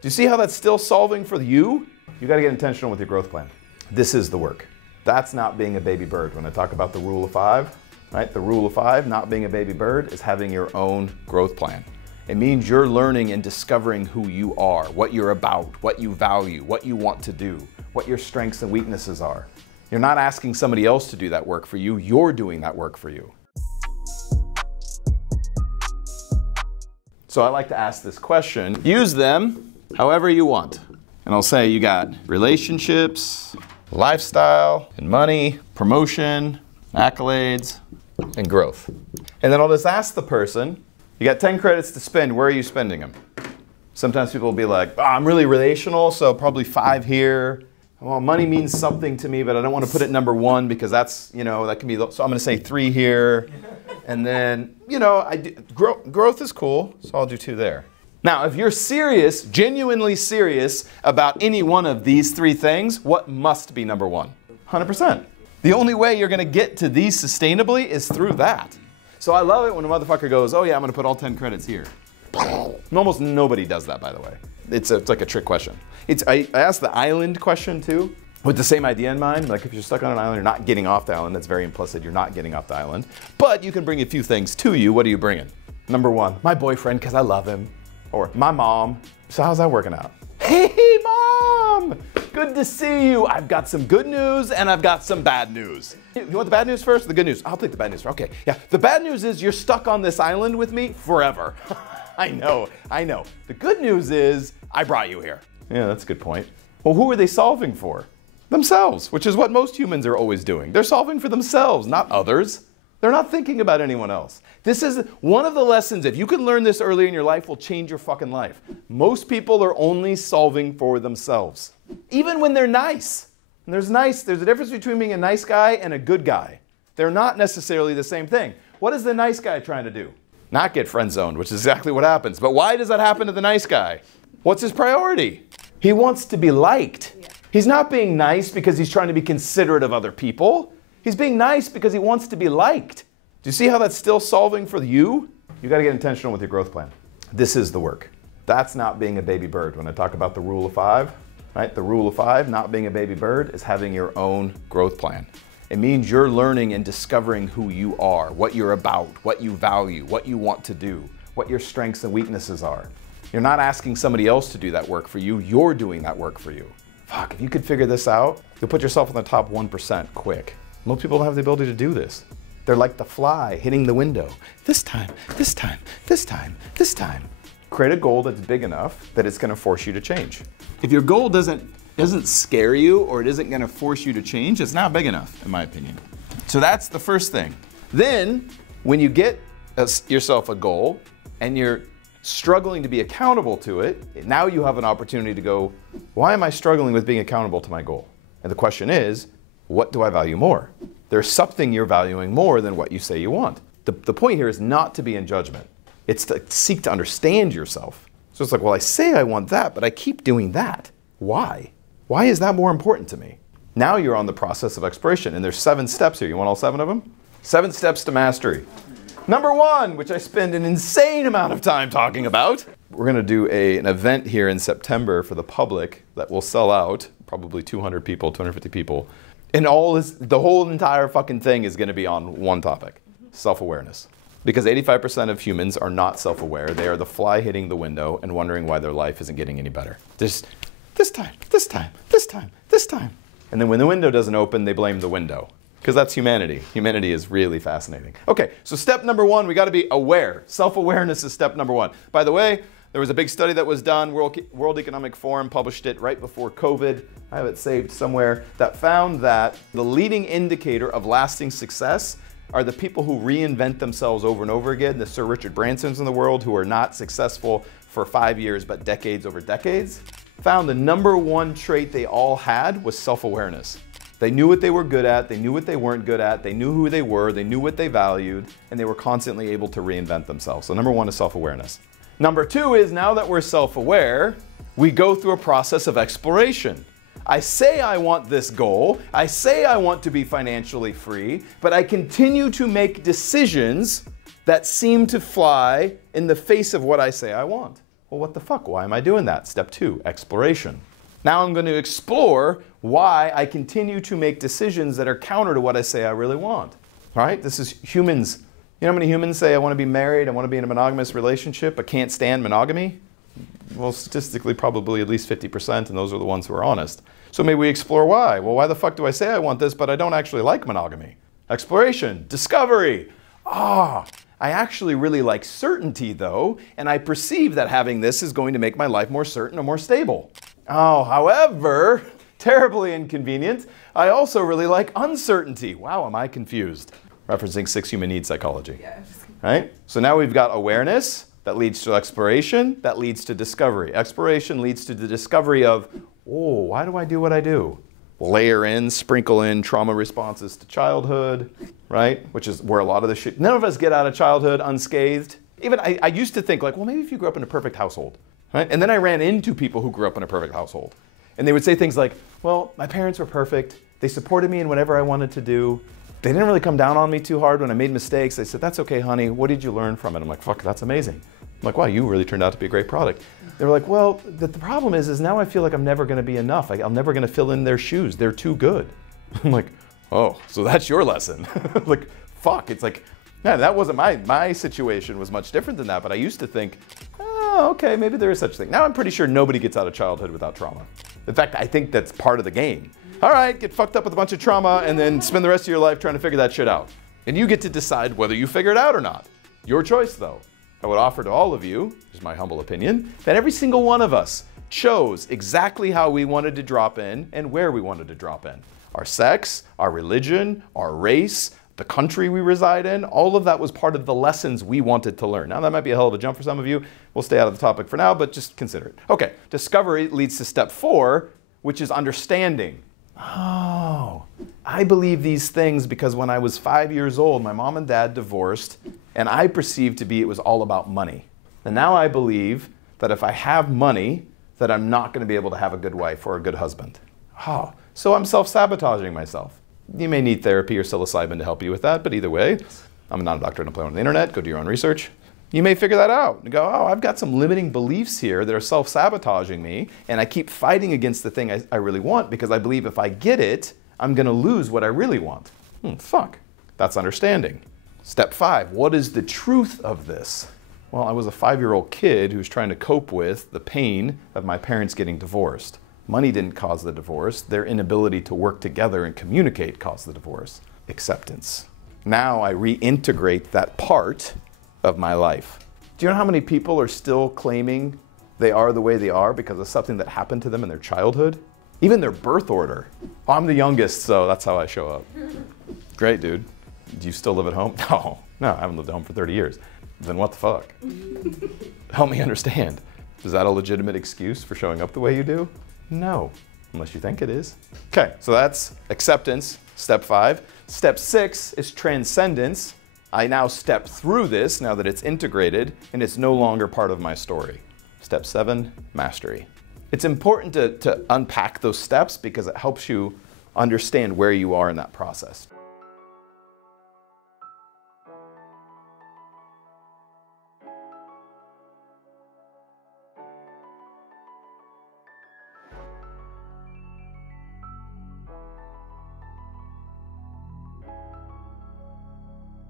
Do you see how that's still solving for you? You got to get intentional with your growth plan. This is the work. That's not being a baby bird. When I talk about the rule of 5, right? The rule of 5, not being a baby bird, is having your own growth plan. It means you're learning and discovering who you are, what you're about, what you value, what you want to do, what your strengths and weaknesses are. You're not asking somebody else to do that work for you, you're doing that work for you. So I like to ask this question. Use them however you want. And I'll say you got relationships, lifestyle, and money, promotion, accolades, and growth. And then I'll just ask the person, you got 10 credits to spend, where are you spending them? Sometimes people will be like, oh, I'm really relational, so probably 5 here. Well, money means something to me, but I don't want to put it number 1 because that's, that can be, so I'm going to say 3 here. And then, growth is cool, so I'll do 2 there. Now, if you're serious, genuinely serious about any one of these 3 things, what must be number 1? 100%. The only way you're going to get to these sustainably is through that. So I love it when a motherfucker goes, oh yeah, I'm going to put all 10 credits here. Almost nobody does that, by the way. It's like a trick question. I asked the island question too, with the same idea in mind. Like if you're stuck on an island, you're not getting off the island. That's very implicit. You're not getting off the island. But you can bring a few things to you. What are you bringing? Number 1, my boyfriend, because I love him. Or my mom. So how's that working out? Hey, Mom! Good to see you. I've got some good news and I've got some bad news. You want the bad news first or the good news? I'll take the bad news first. Okay, yeah. The bad news is you're stuck on this island with me forever. I know. The good news is I brought you here. Yeah, that's a good point. Well, who are they solving for? Themselves, which is what most humans are always doing. They're solving for themselves, not others. They're not thinking about anyone else. This is one of the lessons, if you can learn this early in your life, will change your fucking life. Most people are only solving for themselves. Even when they're nice. And there's a difference between being a nice guy and a good guy. They're not necessarily the same thing. What is the nice guy trying to do? Not get friend zoned, which is exactly what happens. But why does that happen to the nice guy? What's his priority? He wants to be liked. Yeah. He's not being nice because he's trying to be considerate of other people. He's being nice because he wants to be liked. Do you see how that's still solving for you? You got to get intentional with your growth plan. This is the work. That's not being a baby bird. When I talk about the rule of 5, right? The rule of 5, not being a baby bird, is having your own growth plan. It means you're learning and discovering who you are, what you're about, what you value, what you want to do, what your strengths and weaknesses are. You're not asking somebody else to do that work for you. You're doing that work for you. Fuck, if you could figure this out, you'll put yourself in the top 1% quick. Most people don't have the ability to do this. They're like the fly hitting the window. This time, this time, this time, this time. Create a goal that's big enough that it's going to force you to change. If your goal doesn't scare you or it isn't going to force you to change, it's not big enough, in my opinion. So that's the first thing. Then, when you get yourself a goal and you're struggling to be accountable to it, now you have an opportunity to go, why am I struggling with being accountable to my goal? And the question is, what do I value more? There's something you're valuing more than what you say you want. The point here is not to be in judgment. It's to seek to understand yourself. So it's like, well, I say I want that, but I keep doing that. Why? Why is that more important to me? Now you're on the process of exploration, and there's 7 steps here. You want all 7 of them? 7 steps to mastery. Number 1, which I spend an insane amount of time talking about. We're going to do an event here in September for the public that will sell out, probably 200 people, 250 people. And the whole entire fucking thing is going to be on one topic, self-awareness. Because 85% of humans are not self-aware. They are the fly hitting the window and wondering why their life isn't getting any better. Just this time, this time, this time, this time. And then when the window doesn't open, they blame the window. Because that's humanity. Humanity is really fascinating. Okay, so step number 1, we got to be aware. Self-awareness is step number 1. By the way, there was a big study that was done, World Economic Forum published it right before COVID, I have it saved somewhere, that found that the leading indicator of lasting success are the people who reinvent themselves over and over again, the Sir Richard Bransons in the world who are not successful for 5 years but decades over decades, found the number 1 trait they all had was self-awareness. They knew what they were good at, they knew what they weren't good at, they knew who they were, they knew what they valued, and they were constantly able to reinvent themselves. So number 1 is self-awareness. Number 2 is, now that we're self-aware, we go through a process of exploration. I say I want this goal, I say I want to be financially free, but I continue to make decisions that seem to fly in the face of what I say I want. Well, what the fuck? Why am I doing that? Step 2, exploration. Now I'm going to explore why I continue to make decisions that are counter to what I say I really want. All right? This is humans. You know how many humans say, I want to be married, I want to be in a monogamous relationship, but can't stand monogamy? Well, statistically, probably at least 50%, and those are the ones who are honest. So maybe we explore why. Well, why the fuck do I say I want this, but I don't actually like monogamy? Exploration, discovery. I actually really like certainty, though, and I perceive that having this is going to make my life more certain or more stable. However, terribly inconvenient, I also really like uncertainty. Wow, am I confused? Referencing 6 human needs psychology. Yeah. Right? So now we've got awareness, that leads to exploration, that leads to discovery. Exploration leads to the discovery of, oh, why do I do what I do? Layer in, sprinkle in trauma responses to childhood, right? Which is where a lot of this shit, none of us get out of childhood unscathed. Even I used to think like, well, maybe if you grew up in a perfect household, right? And then I ran into people who grew up in a perfect household. And they would say things like, well, my parents were perfect. They supported me in whatever I wanted to do. They didn't really come down on me too hard when I made mistakes. They said, that's okay, honey. What did you learn from it? I'm like, fuck, that's amazing. I'm like, wow, you really turned out to be a great product. They were like, well, the problem is now I feel like I'm never going to be enough. I'm never going to fill in their shoes. They're too good. I'm like, oh, so that's your lesson. Like, fuck. It's like, man, that wasn't my situation was much different than that. But I used to think, oh, okay, maybe there is such a thing. Now I'm pretty sure nobody gets out of childhood without trauma. In fact, I think that's part of the game. All right, get fucked up with a bunch of trauma and then spend the rest of your life trying to figure that shit out. And you get to decide whether you figure it out or not. Your choice, though. I would offer to all of you, this is my humble opinion, that every single one of us chose exactly how we wanted to drop in and where we wanted to drop in. Our sex, our religion, our race, the country we reside in, all of that was part of the lessons we wanted to learn. Now that might be a hell of a jump for some of you. We'll stay out of the topic for now, but just consider it. Okay, discovery leads to step 4, which is understanding. Oh, I believe these things because when I was 5 years old, my mom and dad divorced, and I perceived to be it was all about money. And now I believe that if I have money, that I'm not going to be able to have a good wife or a good husband. Oh, so I'm self-sabotaging myself. You may need therapy or psilocybin to help you with that, but either way, I'm not a doctor, I don't play on the internet, go do your own research. You may figure that out and go, oh, I've got some limiting beliefs here that are self-sabotaging me, and I keep fighting against the thing I really want because I believe if I get it, I'm going to lose what I really want. Fuck. That's understanding. Step 5, what is the truth of this? Well, I was a 5-year-old kid who's trying to cope with the pain of my parents getting divorced. Money didn't cause the divorce. Their inability to work together and communicate caused the divorce. Acceptance. Now I reintegrate that part of my life. Do you know how many people are still claiming they are the way they are because of something that happened to them in their childhood? Even their birth order. Well, I'm the youngest, so that's how I show up. Great, dude. Do you still live at home? No, I haven't lived at home for 30 years. Then what the fuck? Help me understand. Is that a legitimate excuse for showing up the way you do? No, unless you think it is. Okay, so that's acceptance, step 5. Step 6 is transcendence. I now step through this now that it's integrated and it's no longer part of my story. Step 7, mastery. It's important to unpack those steps because it helps you understand where you are in that process.